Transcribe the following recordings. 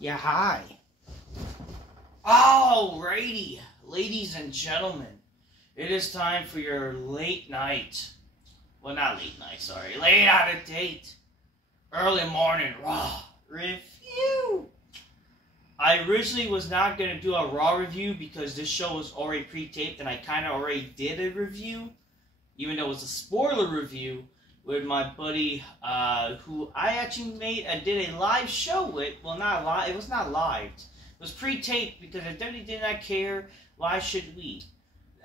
Yeah, hi. Alrighty, ladies and gentlemen, it is time for your late night. Well, not late night, sorry. Late out of date. Early morning Raw review. I originally was not going to do a Raw review because this show was already pre-taped and I kind of already did a review. Even though it was a spoiler review with my buddy who I actually did a live show with. Well, not live. It was not live. It was pre-taped because if WWE did not care, why should we?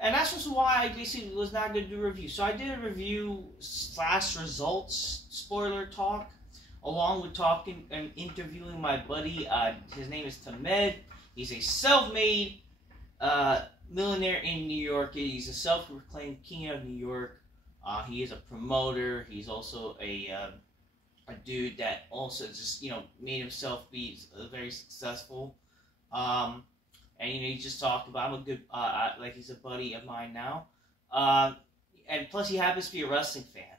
And that's just why I basically was not going to do a review. So I did a review / results spoiler talk, along with talking and interviewing my buddy. His name is Tamed. He's a self-made millionaire in New York. He's a self-proclaimed king of New York. He is a promoter. He's also a dude that also just made himself be very successful. And he just talked about, I'm a good like he's a buddy of mine now. And plus he happens to be a wrestling fan.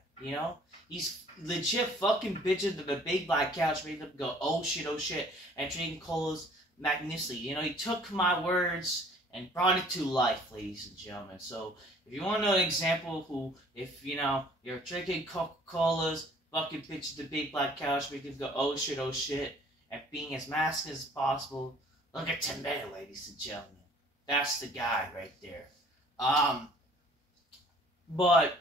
He's legit fucking bitching to the big black couch, made them go oh shit, and drinking colas magnificently. He took my words and brought it to life, ladies and gentlemen. So if you want to know an example who, if you're drinking Coca-Colas, fucking bitch the big black couch, make them go oh shit, and being as masculine as possible, look at Tomato, ladies and gentlemen. That's the guy right there. But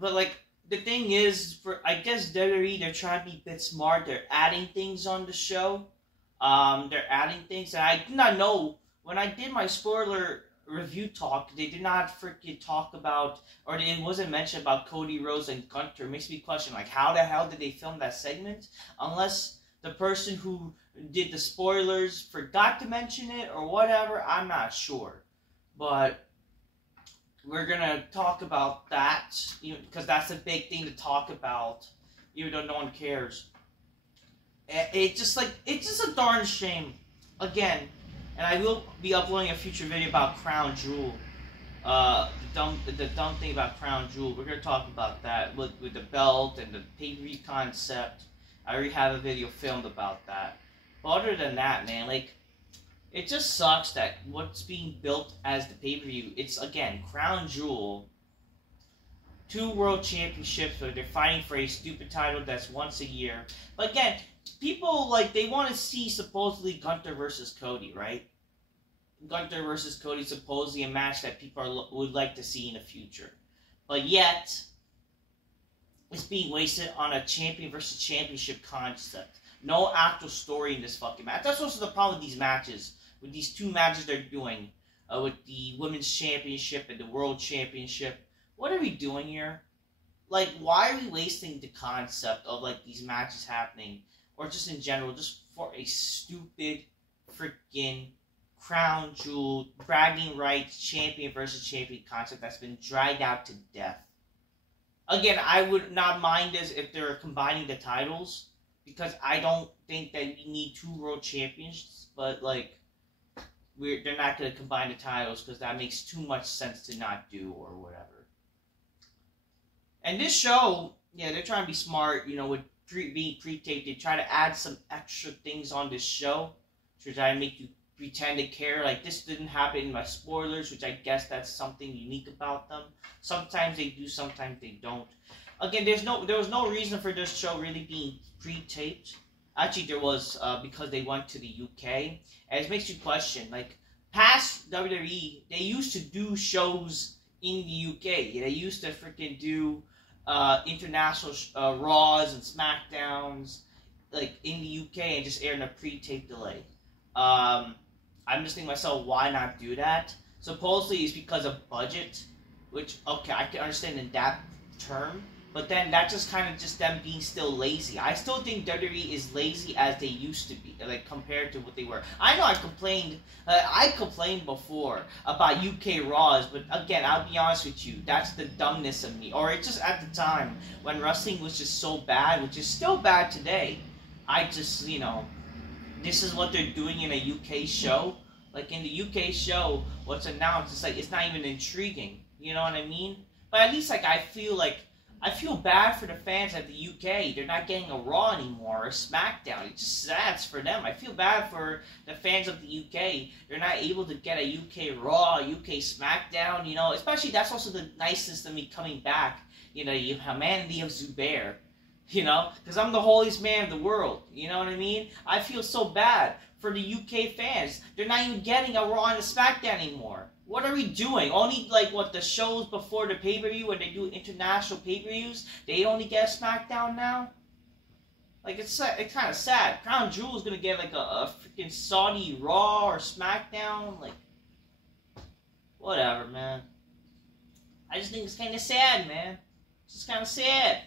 like the thing is, I guess WWE, they're trying to be a bit smart. They're adding things on the show. They're adding things that I did not know. When I did my spoiler review talk, they did not freaking talk about, or it wasn't mentioned about Cody Rhodes and Gunther. It makes me question, like, how the hell did they film that segment? Unless the person who did the spoilers forgot to mention it or whatever, I'm not sure. But we're gonna talk about that, because that's a big thing to talk about, even though no one cares. It's just a darn shame. Again, and I will be uploading a future video about Crown Jewel. The dumb thing about Crown Jewel. We're gonna talk about that with the belt and the pay-per-view concept. I already have a video filmed about that. But other than that, man, like, it just sucks that what's being built as the pay-per-view, it's, again, Crown Jewel, 2 world championships where they're fighting for a stupid title that's once a year. But again, people, like, they want to see supposedly Gunther versus Cody, right? Gunther versus Cody, supposedly a match that people would like to see in the future. But yet, it's being wasted on a champion versus championship concept. No actual story in this fucking match. That's also the problem with these matches. With these 2 matches they're doing. With the Women's Championship and the World Championship. What are we doing here? Like, why are we wasting the concept of, like, these matches happening? Or just in general, just for a stupid freaking Crown Jewel, bragging rights, champion versus champion concept that's been dragged out to death. Again, I would not mind this if they're combining the titles. Because I don't think that we need 2 world champions, but like, they're not going to combine the titles because that makes too much sense to not do or whatever. And this show, yeah, they're trying to be smart, with being pre-taped. They try to add some extra things on this show to try to make you pretend to care. Like, this didn't happen in my spoilers, which I guess that's something unique about them. Sometimes they do, sometimes they don't. Again, there was no reason for this show really being pre-taped. Actually, there was, because they went to the UK. And it makes you question, like, past WWE, they used to do shows in the UK. They used to freaking do international Raws and SmackDowns, like, in the UK and just air in a pre-tape delay. I'm just thinking to myself, why not do that? Supposedly it's because of budget, which, okay, I can understand in that term. But then that's just kind of just them being still lazy. I still think WWE is lazy as they used to be, like, compared to what they were. I know I complained before about UK Raws, but again, I'll be honest with you, that's the dumbness of me. Or it's just at the time when wrestling was just so bad, which is still bad today. I just, this is what they're doing in a UK show. Like, in the UK show, what's announced, it's like, it's not even intriguing. You know what I mean? But at least, like, I feel like I feel bad for the fans of the UK. They're not getting a Raw anymore or a SmackDown. It's just sad for them. I feel bad for the fans of the UK. They're not able to get a UK Raw, a UK SmackDown, you know. Especially, that's also the nicest of me coming back. You know, you have Humanity of Zubair. You know, because I'm the holiest man of the world. You know what I mean? I feel so bad for the UK fans. They're not even getting a Raw and a SmackDown anymore. What are we doing? Only, like, what, the shows before the pay-per-view, when they do international pay-per-views, they only get a SmackDown now? Like, it's kind of sad. Crown Jewel is going to get, like, a freaking Saudi Raw or SmackDown. Like, whatever, man. I just think it's kind of sad, man. It's just kind of sad.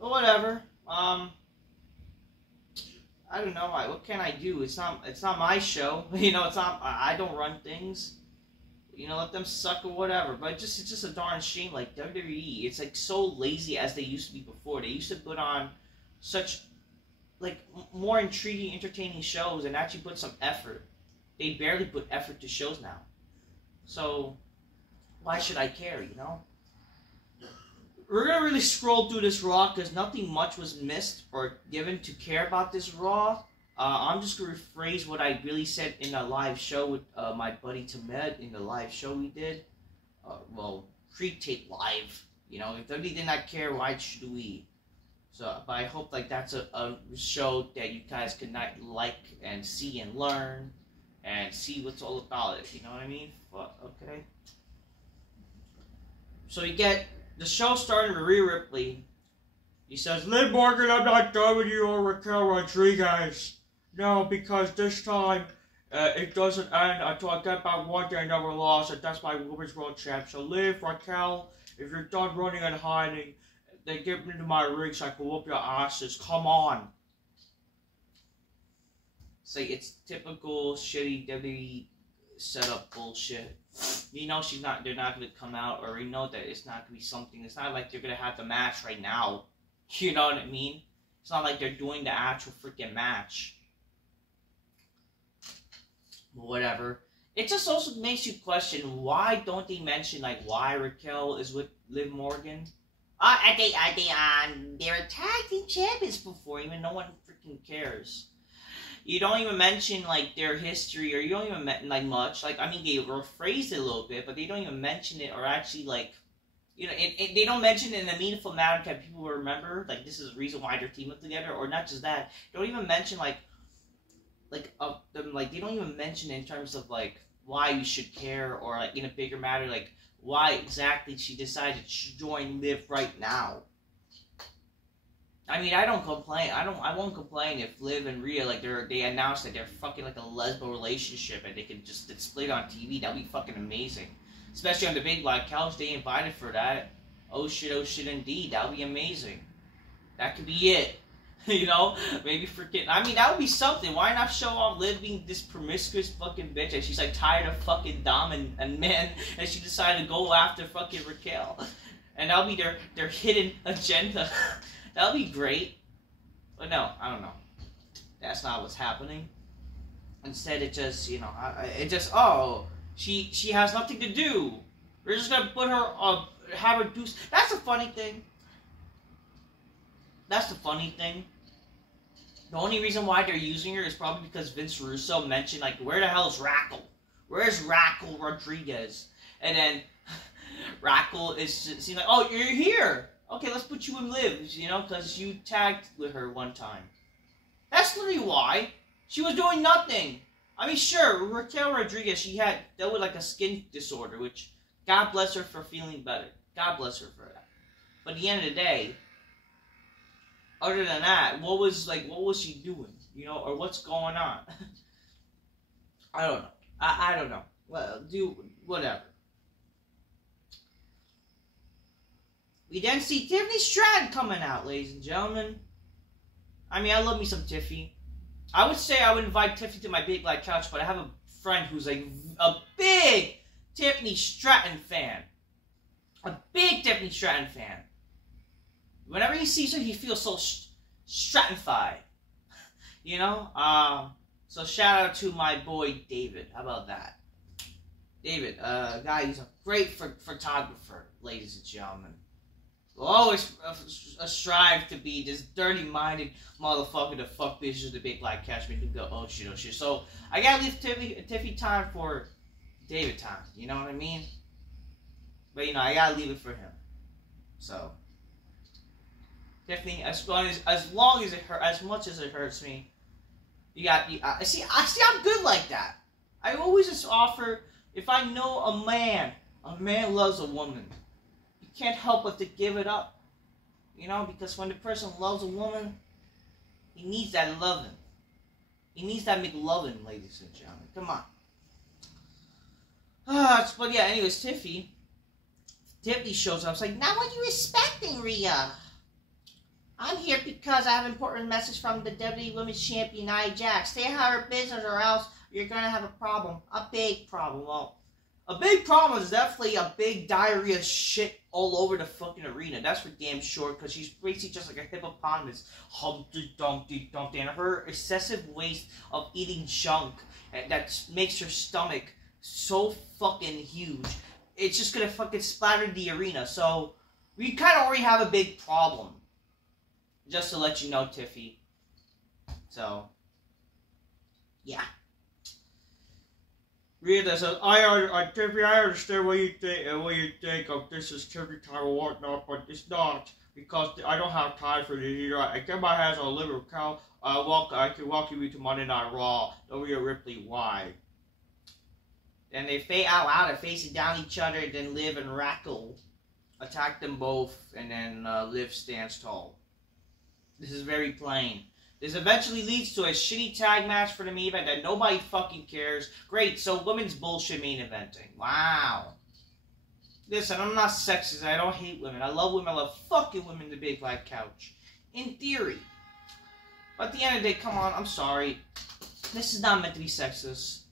But whatever. I don't know. What can I do? It's not my show. You know, it's not. I don't run things. You know, let them suck or whatever. But it's just a darn shame. Like WWE, it's like so lazy as they used to be before. They used to put on such like more intriguing, entertaining shows and actually put some effort. They barely put effort to shows now. So why should I care? You know. We're going to really scroll through this Raw because nothing much was missed or given to care about this Raw. I'm just going to rephrase what I really said in a live show with my buddy Tamed in the live show we did. Well, pre-tape live. You know, if WWE did not care, why should we? So, but I hope like that's a show that you guys can like and see and learn and see what's all about it. You know what I mean? Okay. So you get... The show started with Rhea Ripley. He says, Liv Morgan, I'm not done with you or Raquel Rodriguez. No, because this time it doesn't end until I get back one day I never lost, and that's my Women's World Champ. So Liv, Raquel, if you're done running and hiding, then get me to my ring so I can whoop your asses. Come on. Say it's typical shitty WWE setup bullshit. You know they're not going to come out, or you know that it's not going to be something. It's not like they're going to have the match right now. You know what I mean? It's not like they're doing the actual freaking match. But whatever. It just also makes you question, why don't they mention, like, why Raquel is with Liv Morgan? They were tag team champions before, even no one freaking cares. You don't even mention, like, their history, or you don't even mention, like, much. Like, I mean, they rephrased it a little bit, but they don't even mention it, or actually, like, you know, they don't mention it in a meaningful manner that people will remember, like, this is the reason why they're teaming up together, or not just that. They don't even mention, like, they don't even mention it in terms of, like, why you should care, or, like, in a bigger matter, like, why exactly she decided to join Liv right now. I mean, I don't complain. I won't complain if Liv and Rhea, like, they announced that they're fucking like a lesbo relationship and they can just display it on TV. That'd be fucking amazing. Especially on the big black couch, they invited for that. Oh shit indeed. That would be amazing. That could be it. You know? Maybe freaking... I mean, that would be something. Why not show off Liv being this promiscuous fucking bitch and she's like tired of fucking Dom and men and she decided to go after fucking Raquel. And that'll be their hidden agenda. That'll be great. But no, I don't know. That's not what's happening. Instead, it just, you know, she has nothing to do. We're just gonna put her, have her do... That's the funny thing. That's the funny thing. The only reason why they're using her is probably because Vince Russo mentioned, like, where the hell is Raquel? Where's Raquel Rodriguez? And then Raquel seems like, oh, you're here. Okay, let's put you in Liv, you know, because you tagged with her one time. That's literally why. She was doing nothing. I mean, sure, Raquel Rodriguez, she had dealt with, like, a skin disorder, which, God bless her for feeling better. God bless her for that. But at the end of the day, other than that, what was she doing? You know, or what's going on? I don't know. I don't know. Well, whatever. We then see Tiffany Stratton coming out, ladies and gentlemen. I mean, I love me some Tiffy. I would say I would invite Tiffany to my big black couch, but I have a friend who's like a big Tiffany Stratton fan. A big Tiffany Stratton fan. Whenever he sees her, he feels so Strattonfied. You know? So shout out to my boy David. How about that? David, guy, he's a great photographer, ladies and gentlemen. Will always strive to be this dirty-minded motherfucker to fuck bitches with the big black cash make him go, oh shit, oh shit. So, I gotta leave Tiffy time for David time, you know what I mean? But, you know, I gotta leave it for him. So, Tiffany, as long as it hurts, as much as it hurts me, I see, I'm good like that. I always just offer, if I know a man loves a woman, you can't help but to give it up. You know, because when the person loves a woman, he needs that loving. He needs that McLovin, ladies and gentlemen. Come on. But yeah, anyways, Tiffany shows up. I was like, now what are you expecting, Rhea? I'm here because I have an important message from the WWE Women's Champion, Nia Jax. Stay out of her business or else you're going to have a problem. A big problem. Well, a big problem is definitely a big diarrhea shit all over the fucking arena. That's for damn sure, because she's basically just like a hippopotamus. Humpty Dumpty Dumpty. And her excessive waste of eating junk that makes her stomach so fucking huge. It's just going to fucking splatter the arena. So, we kind of already have a big problem. Just to let you know, Tiffy. So, yeah. Rhea says, Tiffy, I understand what you think of this is Tiffy time or whatnot, but it's not, because I don't have time for this either. I get my hands on a liver cow. I can welcome you to Monday Night Raw. Rhea Ripley, why? Then they fade out and facing down each other, then Liv and Raquel attack them both, and then Liv stands tall. This is very plain. This eventually leads to a shitty tag match for the main event that nobody fucking cares. Great, so women's bullshit main eventing. Wow. Listen, I'm not sexist. I don't hate women. I love women. I love fucking women in the big black couch. In theory. But at the end of the day, come on, I'm sorry. This is not meant to be sexist.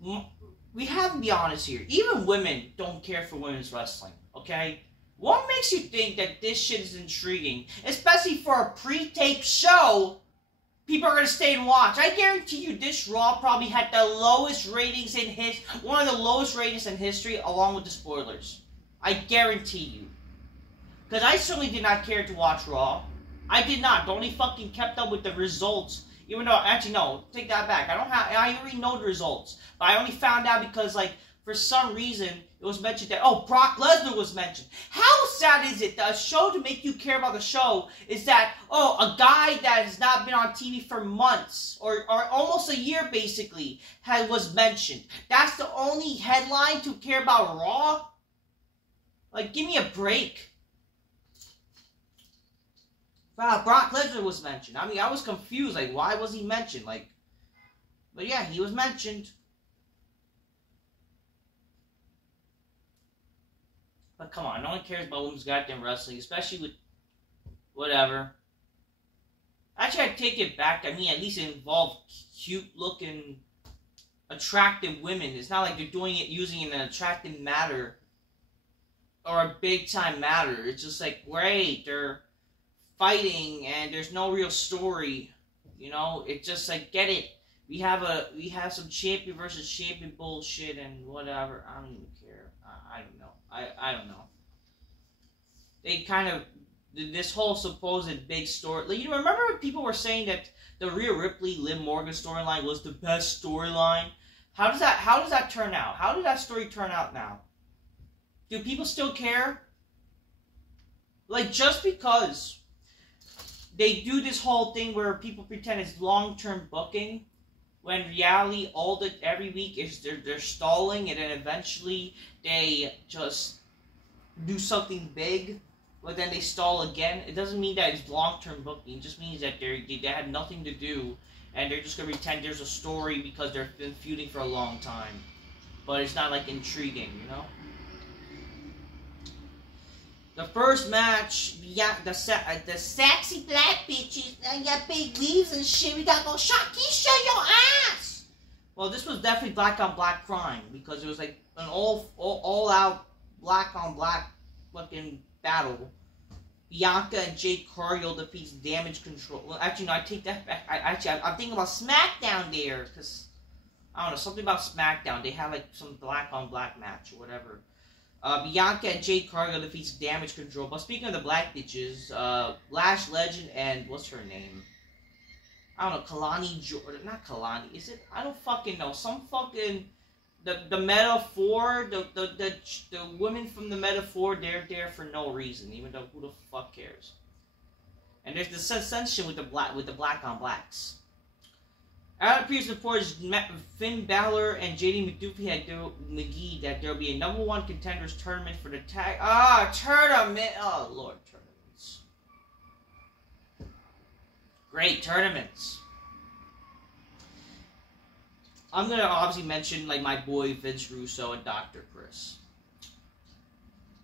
We have to be honest here. Even women don't care for women's wrestling, okay? What makes you think that this shit is intriguing? Especially for a pre-taped show, people are going to stay and watch. I guarantee you this Raw probably had the lowest ratings in one of the lowest ratings in history, along with the spoilers. I guarantee you. Because I certainly did not care to watch Raw. I did not. I only fucking kept up with the results. Even though, actually, no, take that back. I already know the results. But I only found out because, like, for some reason, it was mentioned that, oh, Brock Lesnar was mentioned. How sad is it that a show to make you care about the show is that, oh, a guy that has not been on TV for months, or almost a year, basically, was mentioned. That's the only headline to care about Raw? Like, give me a break. Wow, Brock Lesnar was mentioned. I mean, I was confused. Like, why was he mentioned? Like, but yeah, he was mentioned. But come on, no one cares about women's goddamn wrestling, especially with whatever. Actually, I take it back. I mean, at least it involved cute-looking, attractive women. It's not like they're doing it using an attractive matter or a big-time matter. It's just like, great, they're fighting and there's no real story. You know, it's just like, get it. We have some champion versus champion bullshit and whatever. I don't even care. I don't know. I don't know. They kind of, this whole supposed big story. Like, you remember when people were saying that the Rhea Ripley Liv Morgan storyline was the best storyline? How does that turn out? How did that story turn out now? Do people still care? Like, just because they do this whole thing where people pretend it's long-term booking, when in reality, every week is they're stalling, and then eventually they just do something big, but then they stall again. It doesn't mean that it's long-term booking. It just means that they had nothing to do, and they're just gonna pretend there's a story because they've been feuding for a long time. But it's not like intriguing, you know. The first match, yeah, the sexy black bitches, and got big leaves and shit. We gotta go, Shakisha, your ass. Well, this was definitely black on black crime because it was like an all out black on black fucking battle. Bianca and Jade Cargill defeats Damage Control. Well, actually, no, I take that back. I'm thinking about SmackDown there because I don't know, something about SmackDown. They have like some black on black match or whatever. Bianca and Jade Cargill defeats Damage Control. But speaking of the black bitches, Lash Legend and what's her name? I don't know, Kalani Jordan, not Kalani. Is it? I don't fucking know. Some fucking the Meta-4, the women from the Meta-4, they're there for no reason, even though who the fuck cares? And there's the sensation with the black on blacks. Adam Pearce reports Finn Balor and JD McGee that there'll be a #1 contenders tournament for the tag. Tournament! Oh Lord, tournaments. Great tournaments. I'm gonna obviously mention like my boy Vince Russo and Dr. Chris.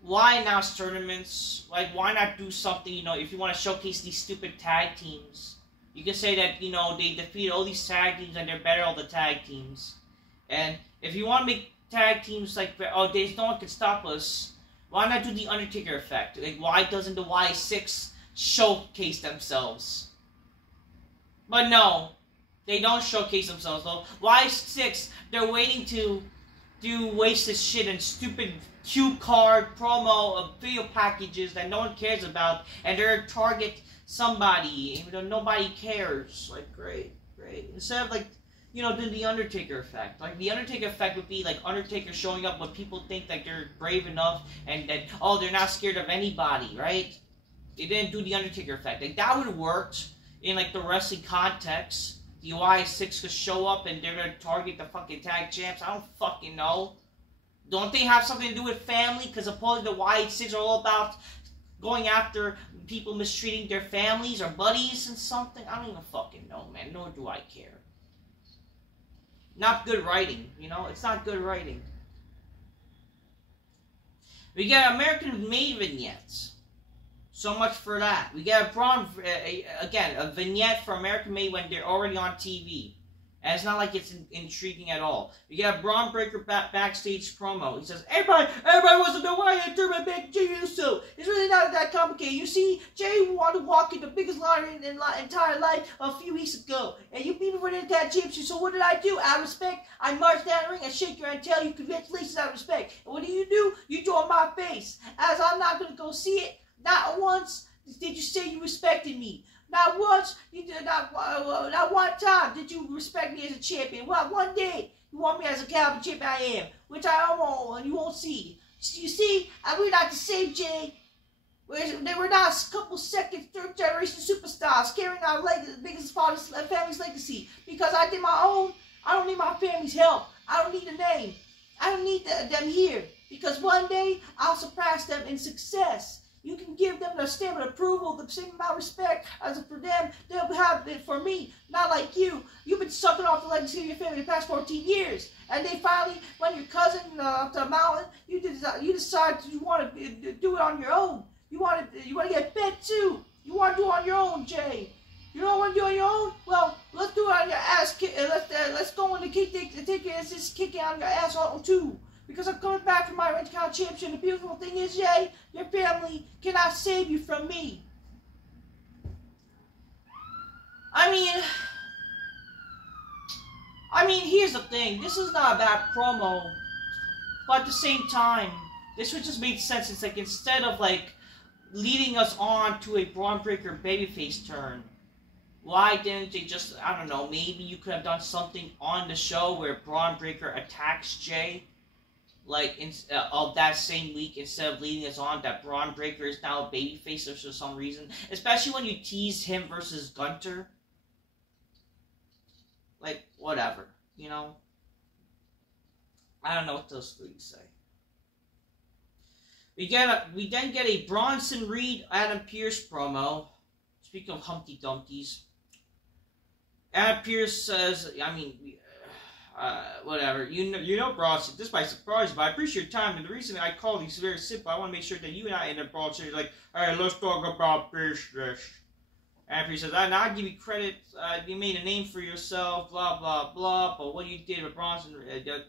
Why announce tournaments? Like, why not do something, you know, if you want to showcase these stupid tag teams? You can say that, you know, they defeat all these tag teams and they're better all the tag teams. And if you want to make tag teams like, oh, there's no one can stop us, why not do the Undertaker effect? Like, why doesn't the Y6 showcase themselves? But no, they don't showcase themselves though. Y6, they're waiting to do wasted shit and stupid cue card promo video packages that no one cares about, and they're target somebody even though nobody cares. Like, great. Instead of like, you know, doing the Undertaker effect. Like, the Undertaker effect would be like Undertaker showing up when people think that they're brave enough and that, oh, they're not scared of anybody, right? They didn't do the Undertaker effect. Like, that would have worked in like the wrestling context. The Y6 could show up and they're gonna target the fucking tag champs. I don't fucking know. Don't they have something to do with family? Because apparently the Y6 are all about going after people mistreating their families or buddies and something. I don't even fucking know, man. Nor do I care. Not good writing, you know? It's not good writing. We get American-made vignettes. So much for that. We get a vignette for American Made when they're already on TV. And it's not like it's intriguing at all. We get a Braun Breaker backstage promo. He says, everybody wants to know why I turned my back Jey Uso. It's really not that complicated. You see, Jey wanted to walk in the biggest lottery in entire life a few weeks ago. And you beat me for the tag championship. So what did I do? Out of respect, I marched down the ring and shake your hand and tell you congratulations out of respect. And what do? You draw my face. As I'm not going to go see it. Not once did you say you respected me. Not once, you did not one time did you respect me as a champion. Well, one day you want me as a caliber champion, I am, which I won't, and you won't see. You see, we're not the same, Jay. We're not a couple second, third generation superstars carrying our biggest family's legacy. Because I did my own, I don't need my family's help. I don't need a name. I don't need them here. Because one day I'll surpass them in success. You can give them the stamp of approval, the same amount of respect as for them they'll have it for me. Not like you. You've been sucking off the legacy of your family the past 14 years. And they finally, when your cousin up the mountain, you decide you want to do it on your own. You want to get fed too. You want to do it on your own, Jay. You don't want to do it on your own? Well, let's do it on your ass. Let's go on the take this kicking on your ass on too. Because I'm coming back from my Intercontinental Championship. The beautiful thing is, Jay, your family cannot save you from me. I mean, here's the thing. This is not a bad promo. But at the same time, this would just make sense. It's like, instead of, like, leading us on to a Braun Breaker babyface turn, why didn't they just, I don't know, maybe you could have done something on the show where Braun Breaker attacks Jay? Like, of that same week, instead of leading us on that Braun Breaker is now a babyface for some reason. Especially when you tease him versus Gunther. Like, whatever, you know? I don't know what else to say. We then get a Bronson Reed, Adam Pearce promo. Speaking of Humpty Dumpties. Adam Pearce says, whatever. You know, Bronson, this might surprise you, but I appreciate your time, and the reason I called you is very simple. I want to make sure that you and I end up Bronson like, alright, let's talk about business. And he says, I'll give you credit, you made a name for yourself, blah, blah, blah, but what you did with Bronson,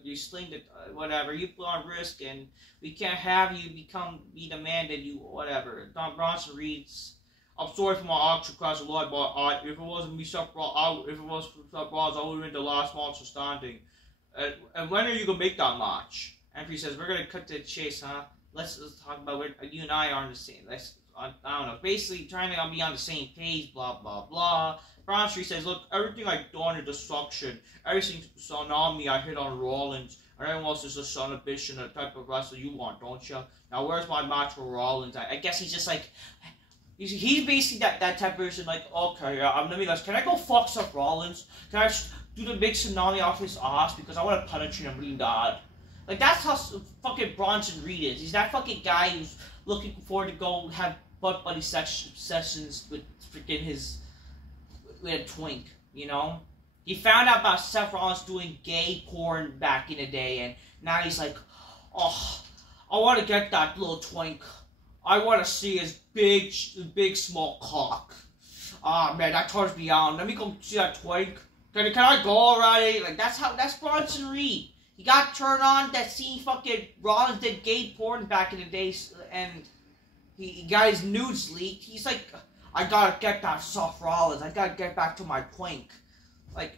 you slinged it, whatever, you put on risk, and we can't have you be the man that you, whatever. Bronson reads, I'm sorry for my action class a lot, but if it wasn't me, if it was Seth Rollins, I would have been the last monster standing. And when are you gonna make that match? Anthony says, we're gonna cut to the chase, huh? Let's talk about what you and I are on the same. I don't know. Basically, trying to be on the same page. Blah blah blah. Braun Street says, look, everything I've done in destruction, everything's on me. I hit on Rollins, and everyone else is a son of bitch and the type of wrestler you want, don't you? Now, where's my match for Rollins? I guess he's just like, he's basically that type of person. Like, okay, let me can I go fuck Seth Rollins? Can I do the big tsunami off his ass because I want to penetrate him really bad? Like, that's how fucking Bronson Reed is. He's that fucking guy who's looking forward to go have butt buddy sessions with freaking with a twink, you know? He found out about Seth Rollins doing gay porn back in the day, and now he's like, oh, I want to get that little twink. I want to see his big small cock. Ah, man, that turns me on. Let me go see that twink. Can I go already? Like, that's Bronson Reed. He got turned on that seeing fucking Rollins did gay porn back in the day, and he got his nudes leaked. He's like, I gotta get that Seth Rollins. I gotta get back to my twink. Like,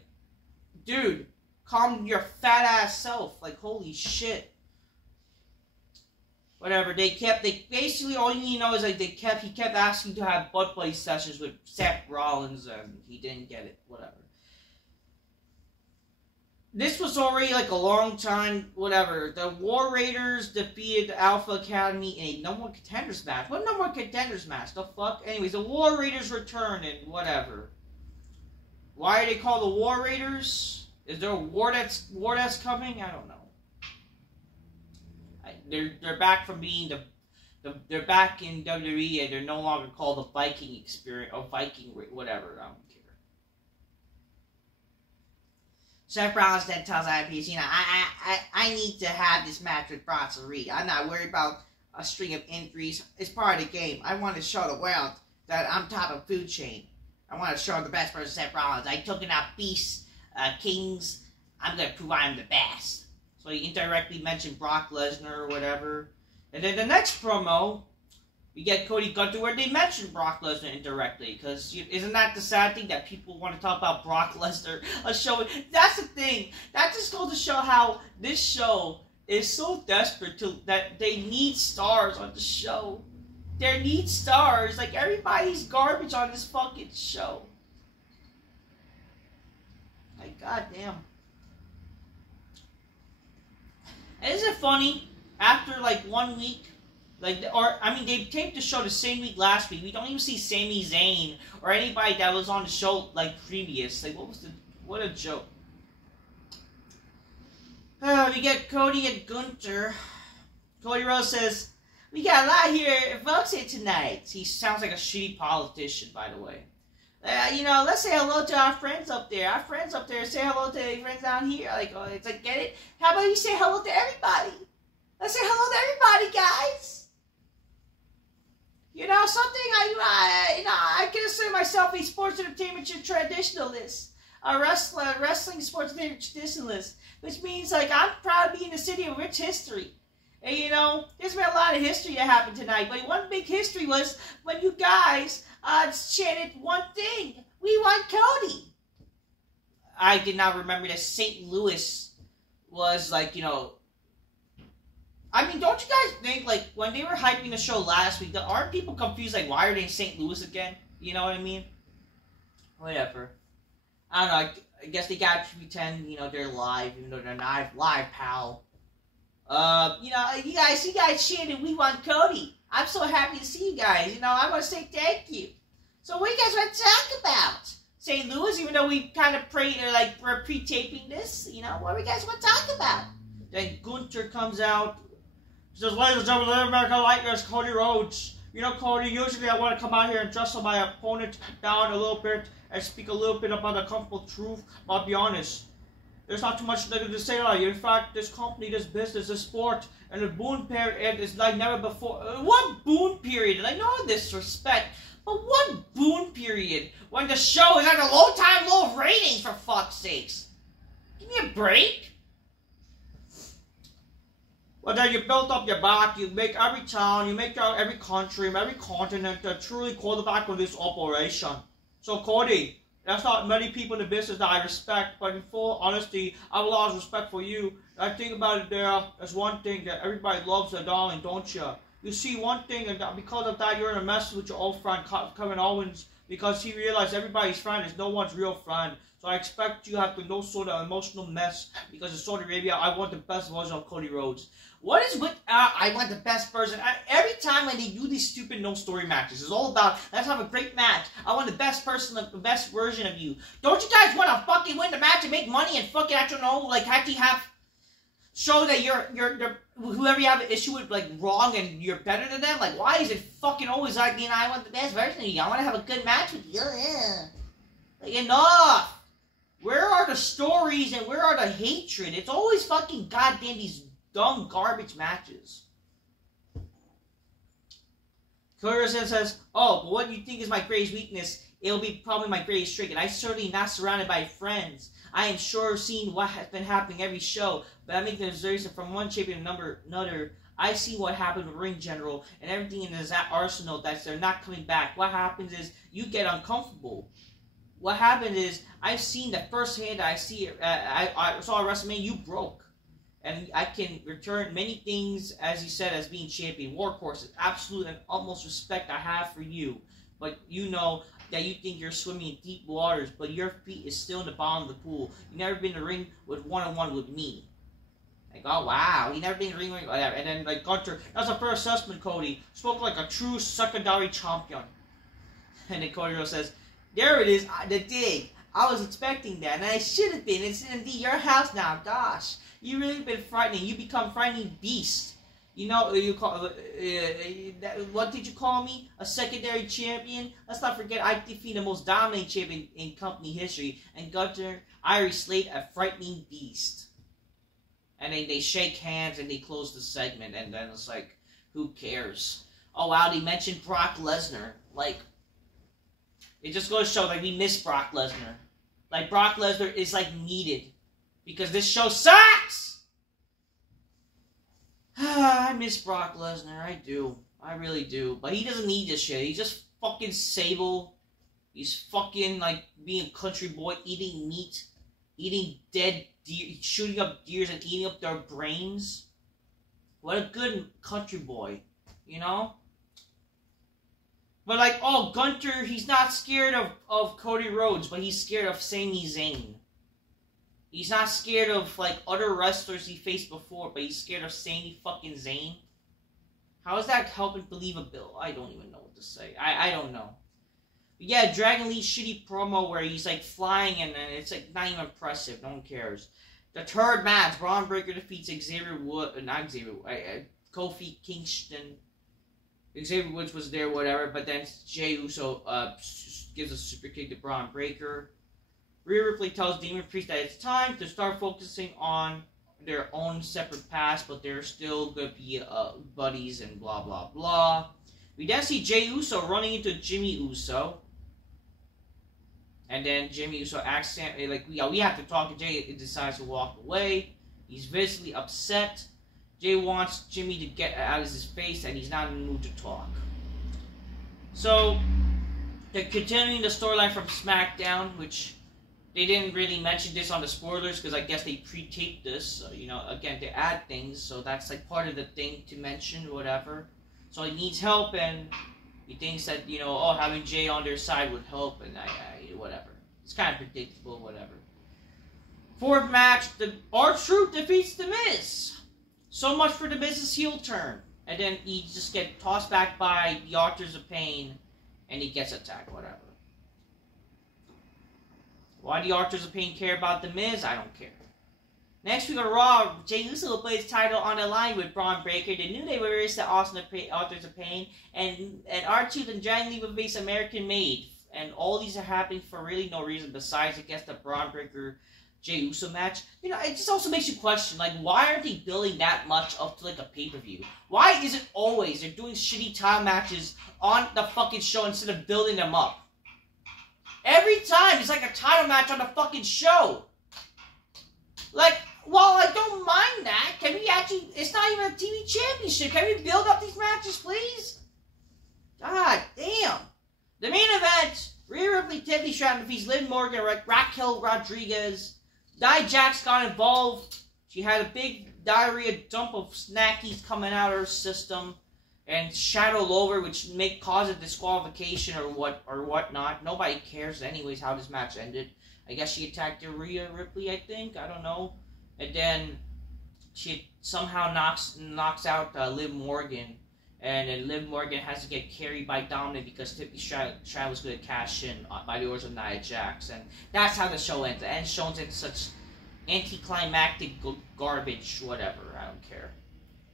dude, calm your fat ass self. Like, holy shit. Whatever, they basically, all you need to know is, like, he kept asking to have butt buddy sessions with Seth Rollins, and he didn't get it. Whatever. This was already, like, a long time, whatever. The War Raiders defeated the Alpha Academy in a number one contenders match. What number one contenders match? The fuck? Anyways, the War Raiders return and whatever. Why are they called the War Raiders? Is there a war that's coming? I don't know. They're back from being they're back in WWE and they're no longer called the Viking Experience or Viking whatever. I don't care. Seth Rollins then tells IPS, I need to have this match with Bronson Reed. I'm not worried about a string of injuries. It's part of the game. I want to show the world that I'm top of food chain. I want to show the best person, Seth Rollins. I took out beasts, kings. I'm going to prove I'm the best. So he indirectly mentioned Brock Lesnar or whatever. And then the next promo, we get Cody Gunther where they mention Brock Lesnar indirectly. Because isn't that the sad thing that people want to talk about Brock Lesnar? A show. That's the thing. That just goes to show how this show is so desperate that they need stars on the show. They need stars. Like, everybody's garbage on this fucking show. Like, goddamn. And isn't it funny? After, like, 1 week, they taped the show the same week last week. We don't even see Sami Zayn or anybody that was on the show, like, previous. Like, what a joke. We get Cody and Gunther. Cody Rhodes says, we got a lot here, folks here tonight. He sounds like a shitty politician, by the way. Let's say hello to our friends up there. Our friends up there, say hello to your friends down here. Like, it's like, get it? How about you say hello to everybody? Let's say hello to everybody, guys. I consider myself a sports entertainment traditionalist. A wrestling sports entertainment traditionalist. Which means, like, I'm proud to be in the city of rich history. And, there's been a lot of history that happened tonight. But one big history was when you guys chanted one thing. We want Cody. I did not remember that St. Louis was, like, I mean, don't you guys think, like, when they were hyping the show last week, aren't people confused, like, why are they in St. Louis again? You know what I mean? Whatever. I don't know, I guess they got to pretend, they're live, even though they're not live, pal. You guys chanted, we want Cody. I'm so happy to see you guys. I want to say thank you. So what do you guys want to talk about? St. Louis, even though we kind of we're pre-taping this, what do you guys want to talk about? Then Gunther comes out. He says, ladies and gentlemen, let America like this, Cody Rhodes. Cody, usually I want to come out here and jostle my opponent down a little bit and speak a little bit about the comfortable truth. But I'll be honest, there's not too much negative to say about you. In fact, this company, this business, this sport, and the boom period is like never before. What boom period? Like, no disrespect, but what boom period? When the show is at a low ratings, for fuck's sakes. Give me a break. Well, then you built up your back, you make every town, you make every country, every continent truly quarterback on this operation. So, Cody, That's not many people in the business that I respect, but in full honesty, I have a lot of respect for you. I think about it there's one thing that everybody loves a darling, don't you? You see one thing, and because of that, you're in a mess with your old friend, Kevin Owens, because he realized everybody's friend is no one's real friend. So I expect you have to no sort of emotional mess, because in Saudi Arabia, I want the best version of Cody Rhodes. What is with, I want the best person? Every time when they do these stupid no-story matches, it's all about, let's have a great match. I want the best person, the best version of you. Don't you guys want to fucking win the match and make money and fucking, I don't know, like, actually have, show that you're whoever you have an issue with, like, wrong and you're better than them? Like, why is it fucking always like, you know, I want the best version of you. I want to have a good match with you. Yeah. Like, enough. Where are the stories and where are the hatred? It's always fucking goddamn these dumb garbage matches. Cody says, oh, but what do you think is my greatest weakness? It'll be probably my greatest strength, and I'm certainly not surrounded by friends. I am sure seeing what has been happening every show, but I make the observation from one champion to another. I see what happened with Ring General and everything in his arsenal that they're not coming back. What happens is you get uncomfortable. What happened is I've seen that firsthand. I saw a WrestleMania, you broke. And I can return many things, as you said, as being champion. Workhorse is absolute and utmost respect I have for you. But you know that you think you're swimming in deep waters, but your feet is still in the bottom of the pool. You've never been in the ring with one-on-one with me. Like, oh, wow. You never been in the ring, whatever. And then, like, Gunther, that's a fair assessment, Cody. Spoke like a true secondary champion. And then Cody Rhodes says, there it is, the dig. I was expecting that, and I should have been. It's indeed your house now, gosh. You really been frightening. You become frightening beast. You know, you call what did you call me? A secondary champion? Let's not forget I defeated the most dominating champion in company history. And Gunther, Irie Slade, a frightening beast. And then they shake hands and they close the segment. And then it's like, who cares? Oh, wow, they mentioned Brock Lesnar. Like, it just goes to show, like, we miss Brock Lesnar. Like, Brock Lesnar is, like, needed. Because this show sucks! I miss Brock Lesnar. I do. I really do. But he doesn't need this shit. He's just fucking sable. He's fucking, like, being a country boy, eating meat. Eating dead deer. Shooting up deers and eating up their brains. What a good country boy. You know? But, like, oh, Gunther, he's not scared of Cody Rhodes, but he's scared of Sami Zayn. He's not scared of, like, other wrestlers he faced before, but he's scared of Sami fucking Zayn. How is that helping believability? I don't even know what to say. I don't know. But yeah, Dragon Lee's shitty promo where he's, like, flying and it's, like, not even impressive. No one cares. The third match, Braun Breaker defeats Kofi Kingston. Xavier Woods was there, whatever, but then Jey Uso gives a super kick to Braun Breaker. Rhea Ripley tells Demon Priest that it's time to start focusing on their own separate past, but they're still going to be buddies and blah, blah, blah. We then see Jey Uso running into Jimmy Uso. And then Jimmy Uso accidentally, like, we have to talk to Jey. He decides to walk away. He's visibly upset. Jey wants Jimmy to get out of his face, and he's not in the mood to talk. So, they're continuing the storyline from SmackDown, which they didn't really mention this on the spoilers, because I guess they pre-taped this. So, you know, again, they add things, so that's like part of the thing to mention, whatever. So he needs help, and he thinks that, you know, oh, having Jey on their side would help, and whatever. It's kind of predictable, whatever. Fourth match, the R-Truth defeats The Miz. So much for The Miz's heel turn. And then he just gets tossed back by the Authors of Pain, and he gets attacked, whatever. Why do the Authors of Pain care about The Miz? I don't care. Next week on Raw, Jey Uso will play his title on the line with Braun Breaker. The New Day will race the Authors of Pain, and R-Truth and Dragon Lee will face American Made. And all these are happening for really no reason besides, I guess, the Braun Breaker Jey Uso match. You know, it just also makes you question, like, why aren't they building that much up to, like, a pay-per-view? Why is it always they're doing shitty title matches on the fucking show instead of building them up? Every time it's like a title match on the fucking show. Like, while I don't mind that, can we actually, it's not even a TV championship. Can we build up these matches, please? God damn. The main event, Rhea perfectly Tiffany Stratton defeats Liv Morgan, Raquel Rodriguez. Nia Jax got involved. She had a big diarrhea dump of snackies coming out of her system, and shadowed over, which may cause a disqualification or whatnot. Nobody cares anyways how this match ended. I guess she attacked Rhea Ripley, I think. I don't know. And then she somehow knocks out Liv Morgan. And then Liv Morgan has to get carried by Dominic because Tiffany Stratton was going to cash in by the orders of Nia Jax. And that's how the show ends. The end shows in such anticlimactic garbage, whatever. I don't care.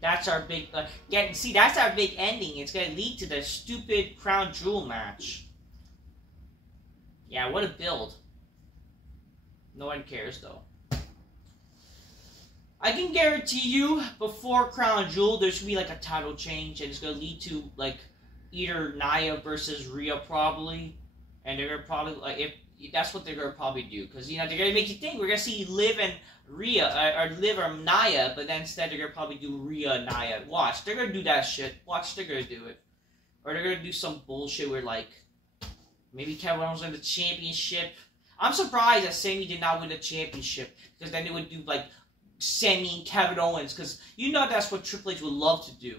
That's our big... that's our big ending. It's going to lead to the stupid Crown Jewel match. Yeah, what a build. No one cares, though. I can guarantee you, before Crown Jewel, there's going to be, like, a title change, and it's going to lead to, like, either Nia versus Rhea, probably. And they're going to probably, like, if that's what they're going to probably do. Because, you know, they're going to make you think we're going to see Liv and Rhea, or Liv or Nia, but then instead they're going to probably do Rhea and Nia. Watch, they're going to do that shit. Watch, they're going to do it. Or they're going to do some bullshit where, like, maybe Kevin Owens win the championship. I'm surprised that Sami did not win the championship, because then they would do, like, Sami and Kevin Owens, because you know that's what Triple H would love to do.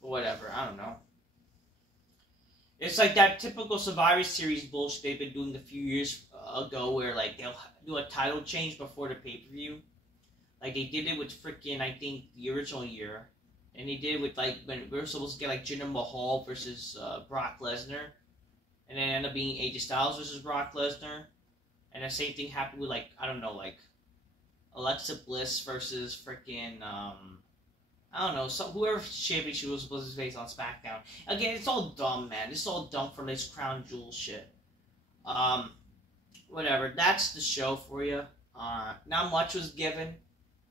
Or whatever, I don't know. It's like that typical Survivor Series bullshit they've been doing a few years ago, where, like, they'll do a title change before the pay-per-view. Like, they did it with freaking, I think, the original year. And they did it with, like, when we were supposed to get, like, Jinder Mahal versus Brock Lesnar. And then it ended up being AJ Styles versus Brock Lesnar. And the same thing happened with, like, I don't know, like, Alexa Bliss versus freaking, I don't know, whoever champion she was supposed to face on SmackDown. Again, it's all dumb, man. It's all dumb for this Crown Jewel shit. Whatever. That's the show for you. Not much was given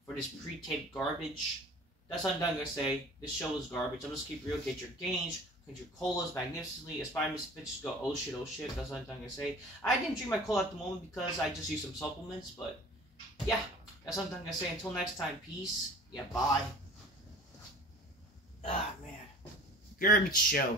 for this pre-taped garbage. That's what I'm done gonna say. This show is garbage. I'm just keep real. Get your gains. Drink your colas magnificently. Aspire me some bitches go, oh shit, oh shit. That's what I'm done gonna say. I didn't drink my cola at the moment because I just used some supplements, but yeah. That's what I'm gonna say. Until next time, peace. Yeah, bye. Ah, man. Garbage show.